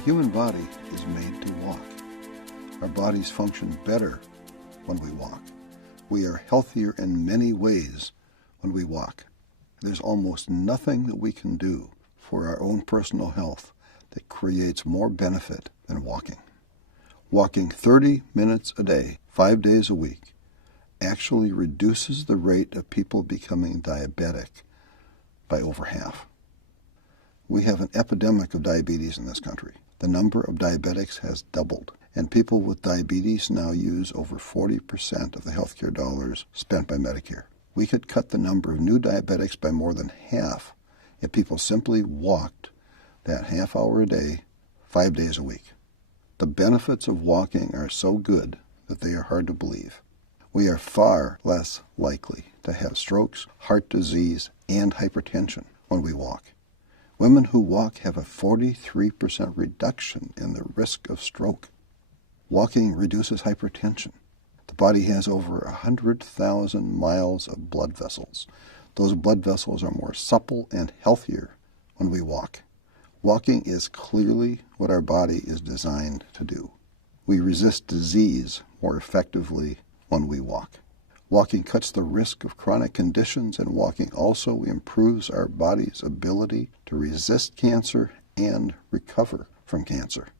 The human body is made to walk. Our bodies function better when we walk. We are healthier in many ways when we walk. There's almost nothing that we can do for our own personal health that creates more benefit than walking. Walking 30 minutes a day, 5 days a week, actually reduces the rate of people becoming diabetic by over half. We have an epidemic of diabetes in this country. The number of diabetics has doubled, and people with diabetes now use over 40% of the healthcare dollars spent by Medicare. We could cut the number of new diabetics by more than half if people simply walked that half hour a day, 5 days a week. The benefits of walking are so good that they are hard to believe. We are far less likely to have strokes, heart disease, and hypertension when we walk. Women who walk have a 43% reduction in the risk of stroke. Walking reduces hypertension. The body has over 100,000 miles of blood vessels. Those blood vessels are more supple and healthier when we walk. Walking is clearly what our body is designed to do. We resist disease more effectively when we walk. Walking cuts the risk of chronic conditions, and walking also improves our body's ability to resist cancer and recover from cancer.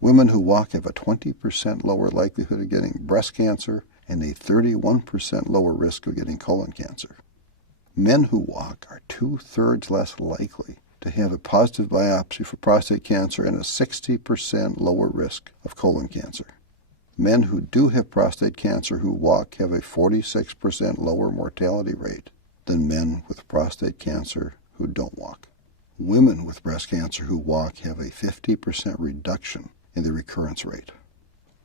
Women who walk have a 20% lower likelihood of getting breast cancer and a 31% lower risk of getting colon cancer. Men who walk are 2/3 less likely to have a positive biopsy for prostate cancer and a 60% lower risk of colon cancer. Men who do have prostate cancer who walk have a 46% lower mortality rate than men with prostate cancer who don't walk. Women with breast cancer who walk have a 50% reduction in the recurrence rate.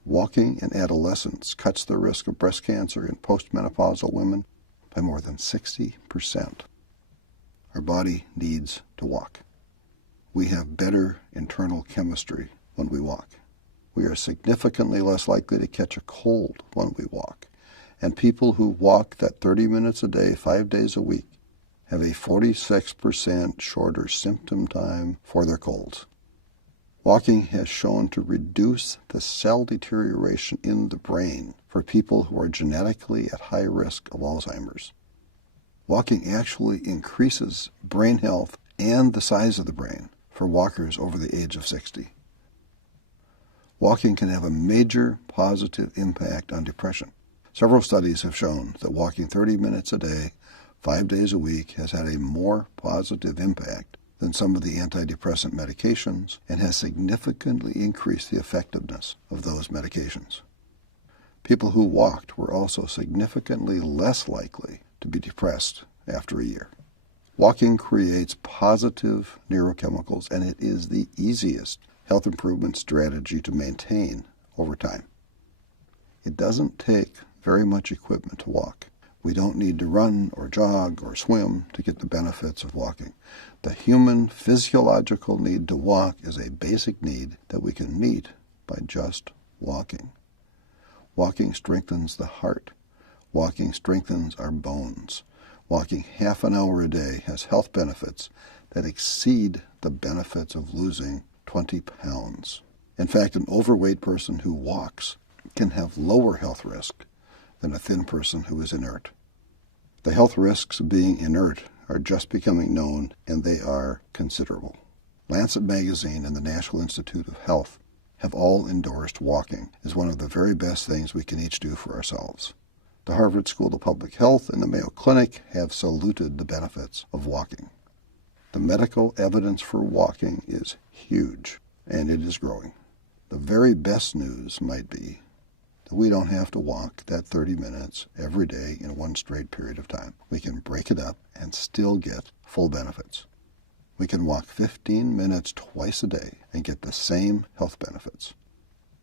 Walking in adolescence cuts the risk of breast cancer in postmenopausal women by more than 60%. Our body needs to walk. We have better internal chemistry when we walk. We are significantly less likely to catch a cold when we walk. And people who walk that 30 minutes a day, 5 days a week, have a 46% shorter symptom time for their colds. Walking has shown to reduce the cell deterioration in the brain for people who are genetically at high risk of Alzheimer's. Walking actually increases brain health and the size of the brain for walkers over the age of 60. Walking can have a major positive impact on depression. Several studies have shown that walking 30 minutes a day, 5 days a week, has had a more positive impact than some of the antidepressant medications and has significantly increased the effectiveness of those medications. People who walked were also significantly less likely to be depressed after a year. Walking creates positive neurochemicals, and it is the easiest health improvement strategy to maintain over time. It doesn't take very much equipment to walk. We don't need to run or jog or swim to get the benefits of walking. The human physiological need to walk is a basic need that we can meet by just walking. Walking strengthens the heart. Walking strengthens our bones. Walking half an hour a day has health benefits that exceed the benefits of losing 20 pounds. In fact, an overweight person who walks can have lower health risk than a thin person who is inert. The health risks of being inert are just becoming known, and they are considerable. Lancet Magazine and the National Institute of Health have all endorsed walking as one of the very best things we can each do for ourselves. The Harvard School of Public Health and the Mayo Clinic have saluted the benefits of walking. The medical evidence for walking is huge, and it is growing. The very best news might be that we don't have to walk that 30 minutes every day in one straight period of time. We can break it up and still get full benefits. We can walk 15 minutes twice a day and get the same health benefits.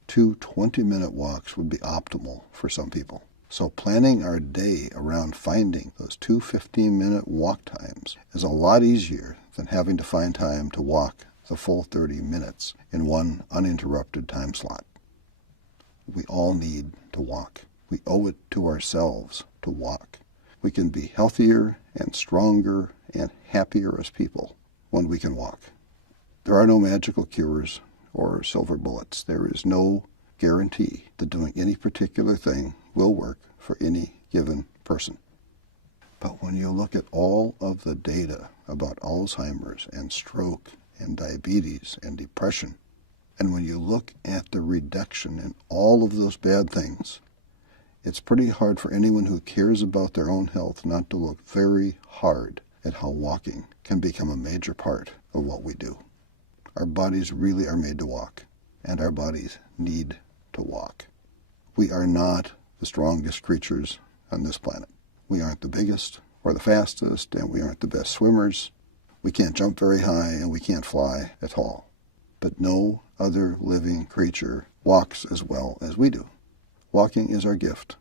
2 20-minute walks would be optimal for some people. So planning our day around finding those 2 15-minute walk times is a lot easier than having to find time to walk the full 30 minutes in one uninterrupted time slot. We all need to walk. We owe it to ourselves to walk. We can be healthier and stronger and happier as people when we can walk. There are no magical cures or silver bullets. There is no guarantee that doing any particular thing will work for any given person. But when you look at all of the data about Alzheimer's and stroke and diabetes and depression, and when you look at the reduction in all of those bad things, it's pretty hard for anyone who cares about their own health not to look very hard at how walking can become a major part of what we do. Our bodies really are made to walk, and our bodies need to walk. We are not the strongest creatures on this planet. We aren't the biggest or the fastest, and we aren't the best swimmers. We can't jump very high, and we can't fly at all. But no other living creature walks as well as we do. Walking is our gift.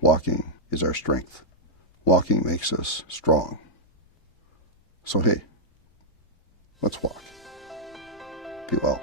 Walking is our strength. Walking makes us strong. So hey, let's walk. Be well.